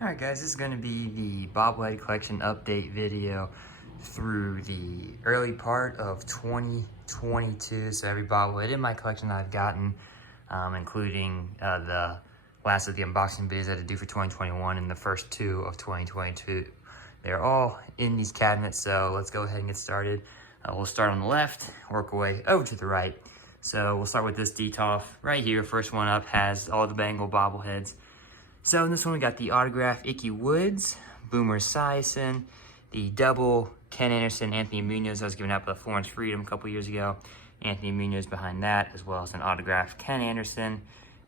Alright guys, this is going to be the Bobblehead Collection update video through the early part of 2022. So every bobblehead in my collection I've gotten, including the last of the unboxing videos I had to do for 2021 and the first two of 2022. They're all in these cabinets, so let's go ahead and get started. We'll start on the left, work our way over to the right. So we'll start with this Detolf right here. First one up has all the Bengal bobbleheads. So in this one we got the autograph Icky Woods, Boomer Esiason, the double Ken Anderson, Anthony Munoz that was given out by the Florence Freedom a couple years ago. Anthony Munoz behind that, as well as an autograph Ken Anderson.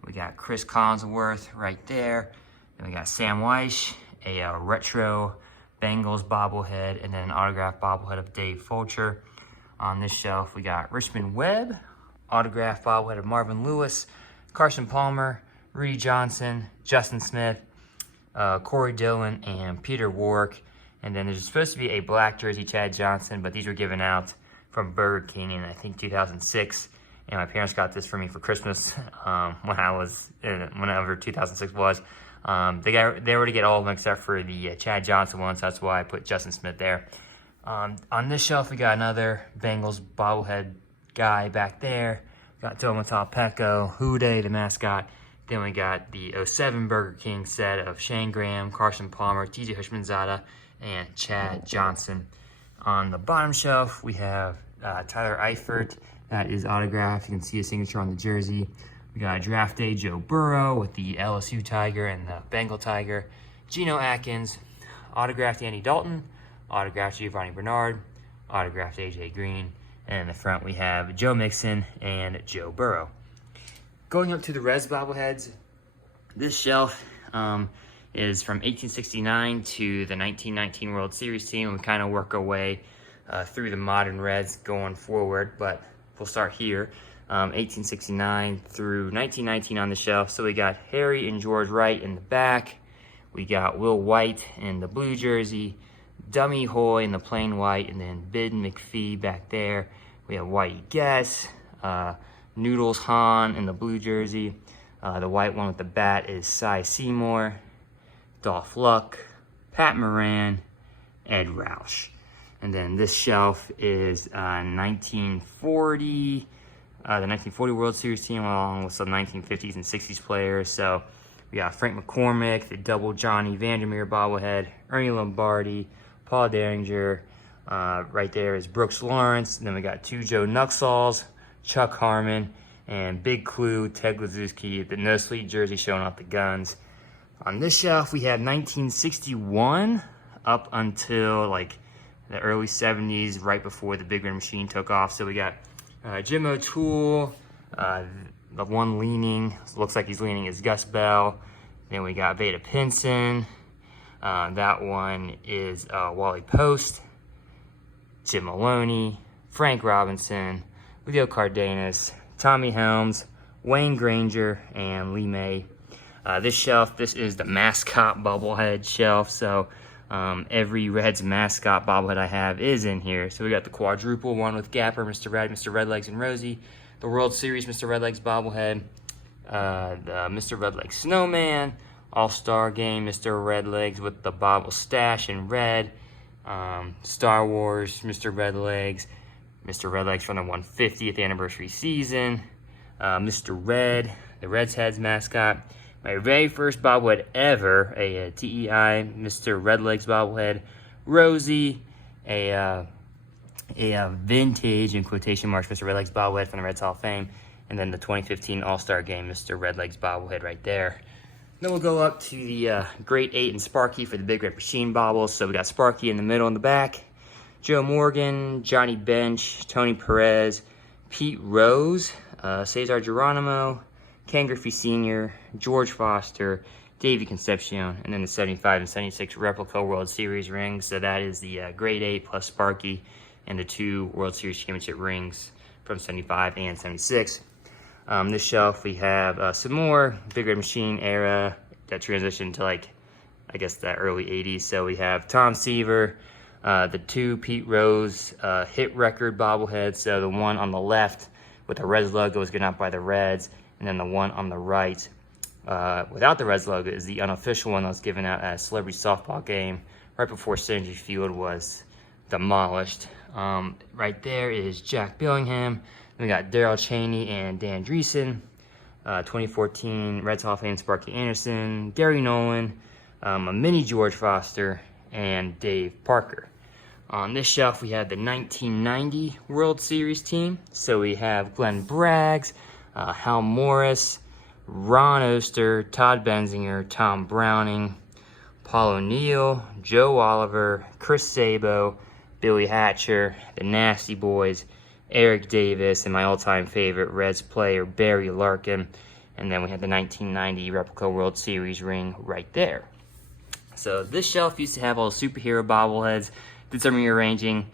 We got Chris Collinsworth right there. Then we got Sam Weish, a retro Bengals bobblehead, and then an autograph bobblehead of Dave Fulcher. On this shelf we got Richmond Webb, autograph bobblehead of Marvin Lewis, Carson Palmer, Rudy Johnson, Justin Smith, Corey Dillon, and Peter Warwick. And then there's supposed to be a black jersey Chad Johnson, but these were given out from Burger King in I think 2006. And my parents got this for me for Christmas whenever 2006 was. They already get all of them except for the Chad Johnson one, so that's why I put Justin Smith there. On this shelf we got another Bengals bobblehead guy back there. Got Tomotaw Peko, Houday, the mascot. Then we got the 07 Burger King set of Shane Graham, Carson Palmer, TJ Hushmanzada, and Chad Johnson. On the bottom shelf, we have Tyler Eifert. That is autographed. You can see his signature on the jersey. We got Draft Day Joe Burrow with the LSU Tiger and the Bengal Tiger. Geno Atkins, autographed Andy Dalton, autographed Giovanni Bernard, autographed AJ Green. And in the front, we have Joe Mixon and Joe Burrow. Going up to the Reds bobbleheads, this shelf is from 1869 to the 1919 World Series team. And we kind of work our way through the modern Reds going forward, but we'll start here. 1869 through 1919 on the shelf. So we got Harry and George Wright in the back. We got Will White in the blue jersey, Dummy Hoy in the plain white, and then Bid McPhee back there. We have Whitey Guess, Noodles Hahn in the blue jersey. The white one with the bat is Cy Seymour, Dolph Luck, Pat Moran, Ed Roush. And then this shelf is 1940, the 1940 World Series team along with some 1950s and 60s players. So we got Frank McCormick, the double Johnny Vandermeer bobblehead, Ernie Lombardi, Paul Derringer. Right there is Brooks Lawrence. And then we got two Joe Nuxalls, Chuck Harmon, and Big Clue, Ted Glazewski, the no sleep jersey showing off the guns. On this shelf, we have 1961 up until like the early 70s, right before the Big Red Machine took off. So we got Jim O'Toole, the one leaning, looks like he's leaning is Gus Bell. Then we got Vada Pinson. That one is Wally Post, Jim Maloney, Frank Robinson, Leo Cardenas, Tommy Helms, Wayne Granger, and Lee May. This shelf, this is the mascot bobblehead shelf. So every Reds mascot bobblehead I have is in here. So we got the quadruple one with Gapper, Mr. Red, Mr. Redlegs, and Rosie. The World Series Mr. Redlegs bobblehead. The Mr. Redlegs Snowman. All-Star Game Mr. Redlegs with the bobble stash in red. Star Wars Mr. Redlegs. Mr. Redlegs from the 150th anniversary season. Mr. Red, the Reds Heads mascot. My very first bobblehead ever, a TEI Mr. Redlegs bobblehead. Rosie, a vintage, in quotation marks, Mr. Redlegs bobblehead from the Reds Hall of Fame. And then the 2015 All-Star Game Mr. Redlegs bobblehead right there. Then we'll go up to the Great 8 and Sparky for the Big Red Machine bobbles. So we got Sparky in the middle and the back. Joe Morgan, Johnny Bench, Tony Perez, Pete Rose, Cesar Geronimo, Ken Griffey Sr., George Foster, Davey Concepcion, and then the 75 and 76 replica World Series rings. So that is the Grade 8 plus Sparky and the two World Series Championship rings from 75 and 76. This shelf we have some more Big Red Machine era that transitioned to like, I guess that early 80s. So we have Tom Seaver, the two Pete Rose hit record bobbleheads. So the one on the left with the Reds logo was given out by the Reds, and then the one on the right without the Reds logo is the unofficial one that was given out at a celebrity softball game right before Cincy Field was demolished. Right there is Jack Billingham. Then we got Darryl Chaney and Dan Dreesen. 2014 Reds Hall of Fame Sparky Anderson, Gary Nolan, a mini George Foster, and Dave Parker. On this shelf, we have the 1990 World Series team. So we have Glenn Braggs, Hal Morris, Ron Oster, Todd Benzinger, Tom Browning, Paul O'Neill, Joe Oliver, Chris Sabo, Billy Hatcher, the Nasty Boys, Eric Davis, and my all-time favorite Reds player, Barry Larkin. And then we have the 1990 replica World Series ring right there. So this shelf used to have all the superhero bobbleheads. Did some rearranging.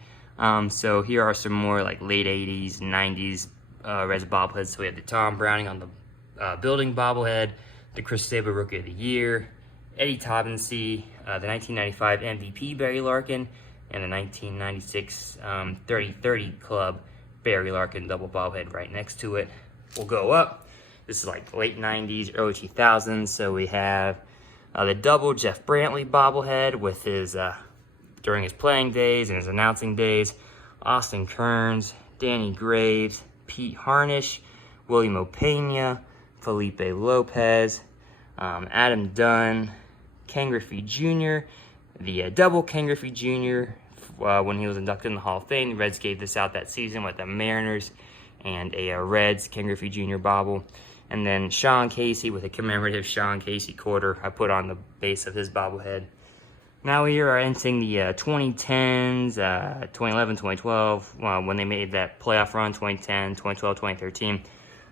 So here are some more like late 80s, 90s Reds bobbleheads. So we have the Tom Browning on the building bobblehead, the Chris Sabo Rookie of the Year, Eddie Taubensee, the 1995 MVP Barry Larkin, and the 1996 30-30 Club Barry Larkin double bobblehead right next to it. We'll go up. This is like late 90s, early 2000s. So we have the double Jeff Brantley bobblehead with his, during his playing days and his announcing days, Austin Kearns, Danny Graves, Pete Harnish, William Opeña, Felipe Lopez, Adam Dunn, Ken Griffey Jr., the double Ken Griffey Jr., when he was inducted in the Hall of Fame. The Reds gave this out that season with the Mariners and a Reds Ken Griffey Jr. bobble. And then Sean Casey with a commemorative Sean Casey quarter I put on the base of his bobblehead. Now we are entering the 2010s, 2011, 2012, when they made that playoff run, 2010, 2012, 2013.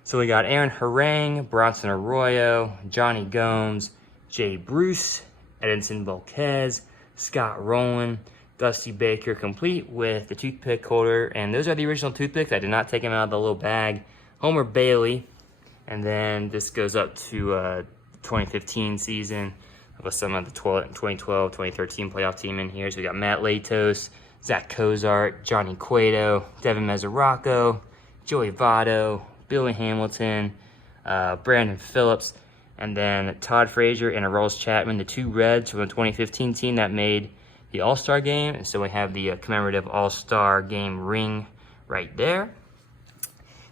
So we got Aaron Harang, Bronson Arroyo, Johnny Gomes, Jay Bruce, Edinson Volquez, Scott Rowland, Dusty Baker, complete with the toothpick holder. And those are the original toothpicks. I did not take them out of the little bag. Homer Bailey. And then this goes up to 2015 season with some of the 2012, 2013 playoff team in here. So we got Matt Latos, Zach Cozart, Johnny Cueto, Devin Mesoraco, Joey Votto, Billy Hamilton, Brandon Phillips, and then Todd Frazier and Aroldis Chapman, the two Reds from the 2015 team that made the All-Star game. And so we have the commemorative All-Star game ring right there.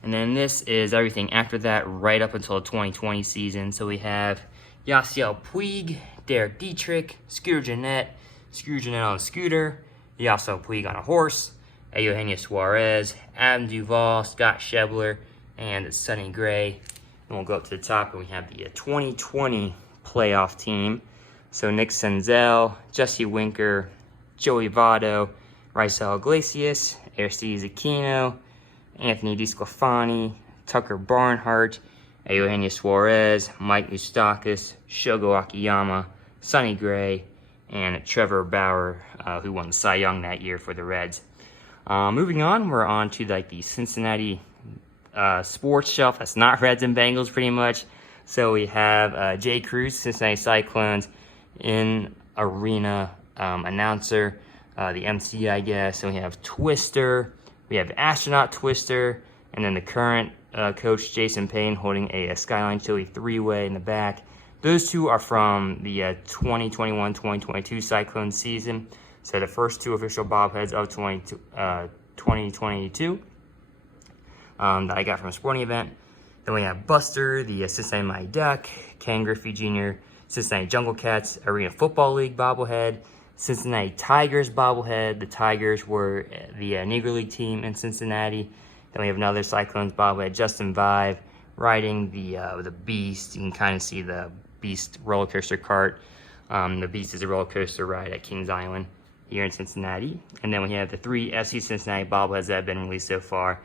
And then this is everything after that, right up until the 2020 season. So we have Yasiel Puig, Derek Dietrich, Scooter Gennett on a scooter, Yasiel Puig on a horse, Eugenio Suarez, Adam Duvall, Scott Schebler, and Sonny Gray. And we'll go up to the top, and we have the 2020 playoff team. So Nick Senzel, Jesse Winker, Joey Votto, Raisel Iglesias, Aristides Aquino, Anthony DeSclafani, Tucker Barnhart, Eugenio Suarez, Mike Moustakas, Shogo Akiyama, Sonny Gray, and Trevor Bauer, who won the Cy Young that year for the Reds. Moving on, we're on to like the Cincinnati sports shelf. That's not Reds and Bengals pretty much. So we have Jay Cruz, Cincinnati Cyclones, in arena announcer, the MC, I guess. And we have Twister, we have Astronaut Twister, and then the current coach Jason Payne holding a Skyline Chili three-way in the back. Those two are from the 2021-2022 Cyclone season. So the first two official bobbleheads of 2022 that I got from a sporting event. Then we have Buster, the Cincinnati Mighty Duck, Ken Griffey Jr., Cincinnati Jungle Cats Arena Football League bobblehead, Cincinnati Tigers bobblehead. The Tigers were the Negro League team in Cincinnati. Then we have another Cyclones bobblehead, Justin Vive, riding the Beast. You can kind of see the Beast roller coaster cart. The Beast is a roller coaster ride at Kings Island here in Cincinnati. And then we have the three FC Cincinnati bobbleheads that have been released so far.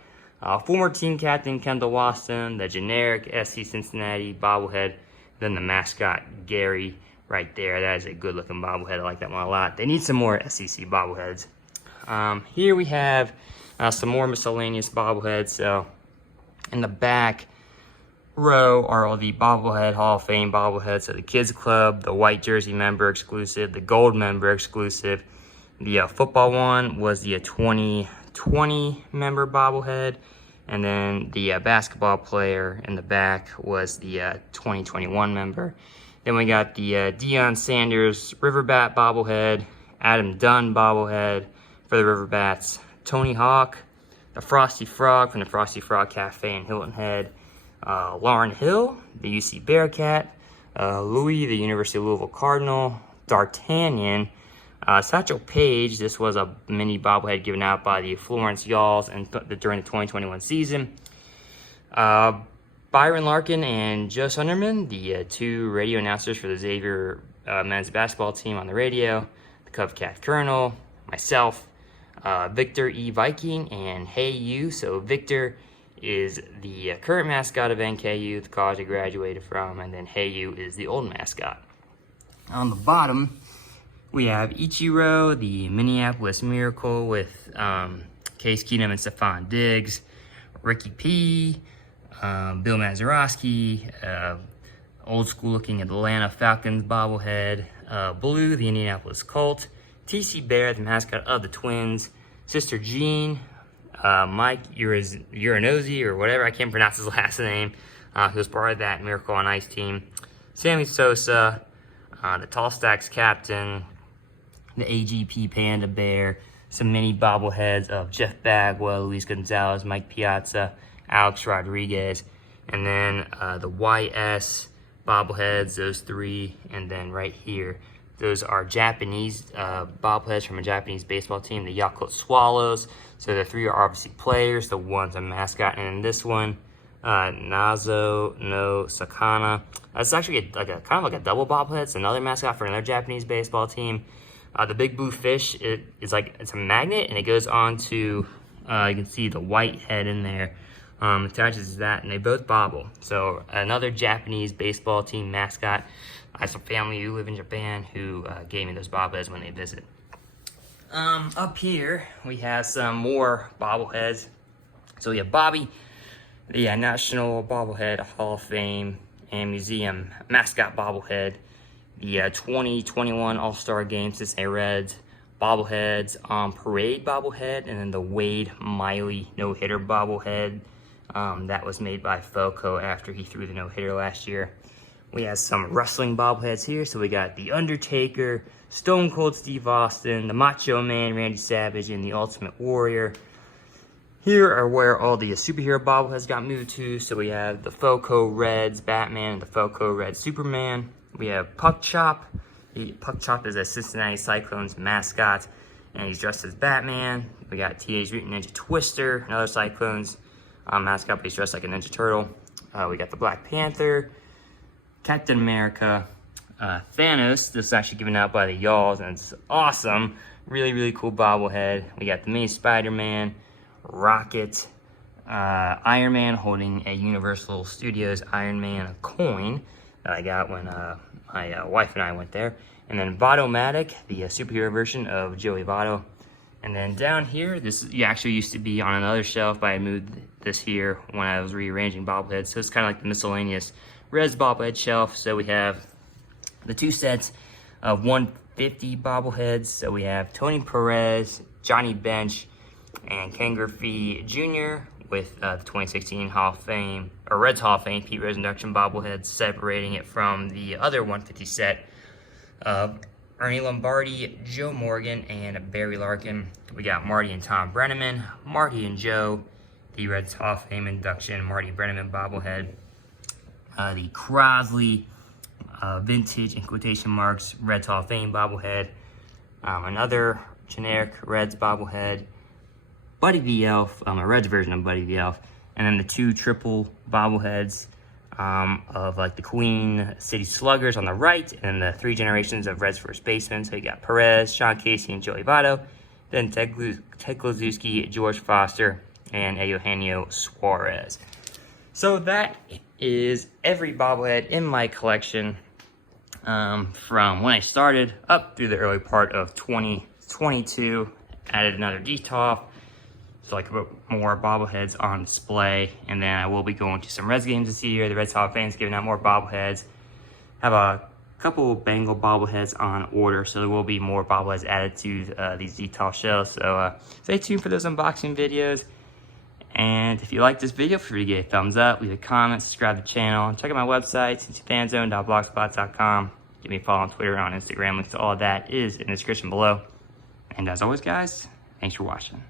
Former team captain Kendall Waston, the generic SC Cincinnati bobblehead, then the mascot Gary right there. That is a good looking bobblehead. I like that one a lot. They need some more SEC bobbleheads. Here we have some more miscellaneous bobbleheads. So in the back row are all the bobblehead Hall of Fame bobbleheads. So the Kids Club, the white jersey member exclusive, the gold member exclusive. The football one was the 2020 member bobblehead, And then the basketball player in the back was the 2021 member. Then we got the Deion Sanders Riverbat bobblehead, Adam Dunn bobblehead for the Riverbats, Tony Hawk, the Frosty Frog from the Frosty Frog Cafe in Hilton Head, Lauren Hill, the UC Bearcat, Louis, the University of Louisville Cardinal, D'Artagnan, Satchel Paige. This was a mini bobblehead given out by the Florence Yalls and during the 2021 season. Byron Larkin and Joe Sunderman, the two radio announcers for the Xavier men's basketball team on the radio, the Cubcat Colonel, myself, Victor E. Viking, and Hey You. So Victor is the current mascot of NKU, the college I graduated from, and then Hey You is the old mascot. On the bottom, we have Ichiro, the Minneapolis Miracle with Case Keenum and Stephon Diggs, Ricky P., Bill Mazeroski, old school looking Atlanta Falcons bobblehead, Blue, the Indianapolis Colt, TC Bear, the mascot of the Twins, Sister Jean, Mike Uranosi or whatever, I can't pronounce his last name, who was part of that Miracle on Ice team, Sammy Sosa, the Tall Stacks captain, the AGP Panda Bear, some mini bobbleheads of Jeff Bagwell, Luis Gonzalez, Mike Piazza, Alex Rodriguez, and then the YS bobbleheads, those three, and then right here, those are Japanese bobbleheads from a Japanese baseball team, the Yakult Swallows. So the three are obviously players, the one's a mascot, and in this one, Nazo no Sakana. It's actually kind of like a double bobblehead. It's another mascot for another Japanese baseball team. The big blue fish, it's a magnet, and it goes on to, you can see the white head in there, attaches to that, and they both bobble. So another Japanese baseball team mascot. I have some family who live in Japan who gave me those bobbleheads when they visit. Up here, we have some more bobbleheads. So we have Bobby, the National Bobblehead Hall of Fame and Museum mascot bobblehead, the 2021 All-Star Game Cincinnati Reds bobbleheads on Parade bobblehead, and then the Wade Miley no-hitter bobblehead that was made by Foco after he threw the no-hitter last year. We have some wrestling bobbleheads here. So we got The Undertaker, Stone Cold Steve Austin, the Macho Man Randy Savage, and the Ultimate Warrior. Here are where all the superhero bobbleheads got moved to. So we have the Foco Reds Batman and the Foco Reds Superman. We have Puck Chop. Puck Chop is a Cincinnati Cyclones mascot, and he's dressed as Batman. We got Teenage Mutant Ninja Twister, another Cyclones mascot, but he's dressed like a Ninja Turtle. We got the Black Panther, Captain America, Thanos. This is actually given out by the Yalls, and it's awesome. Really, really cool bobblehead. We got the mini Spider-Man, Rocket, Iron Man holding a Universal Studios Iron Man coin that I got when my wife and I went there. And then Votto-Matic, the superhero version of Joey Votto. And then down here, this actually used to be on another shelf, but I moved this here when I was rearranging bobbleheads. So it's kind of like the Miscellaneous Reds bobblehead shelf. So we have the two sets of 150 bobbleheads. So we have Tony Perez, Johnny Bench, and Ken Griffey Jr. with the 2016 Hall of Fame, or Reds Hall of Fame Pete Rose induction bobbleheads, separating it from the other 150 set of Ernie Lombardi, Joe Morgan, and Barry Larkin. We got Marty and Tom Brenneman, Marty and Joe, the Reds Hall of Fame induction Marty Brenneman bobblehead, the Crosley vintage in quotation marks Reds Hall of Fame bobblehead, another generic Reds bobblehead, Buddy the Elf, a Reds version of Buddy the Elf, and then the two triple bobbleheads of like the Queen City Sluggers on the right, and the three generations of Reds first basemen. So you got Perez, Sean Casey, and Joey Votto, then Ted Kluszewski, George Foster, and Eugenio Suarez. So that is every bobblehead in my collection from when I started up through the early part of 2022. Added another detoff, so I could put more bobbleheads on display. And then I will be going to some Reds games this year. The Reds Hall of Fame's giving out more bobbleheads. Have a couple Bengal bobbleheads on order, so there will be more bobbleheads added to these detail shells. So stay tuned for those unboxing videos. And if you like this video, feel free to give a thumbs up, leave a comment, subscribe to the channel, check out my website, cincyfanzone.blogspot.com. Give me a follow on Twitter and on Instagram. Links to all of that is in the description below. And as always, guys, thanks for watching.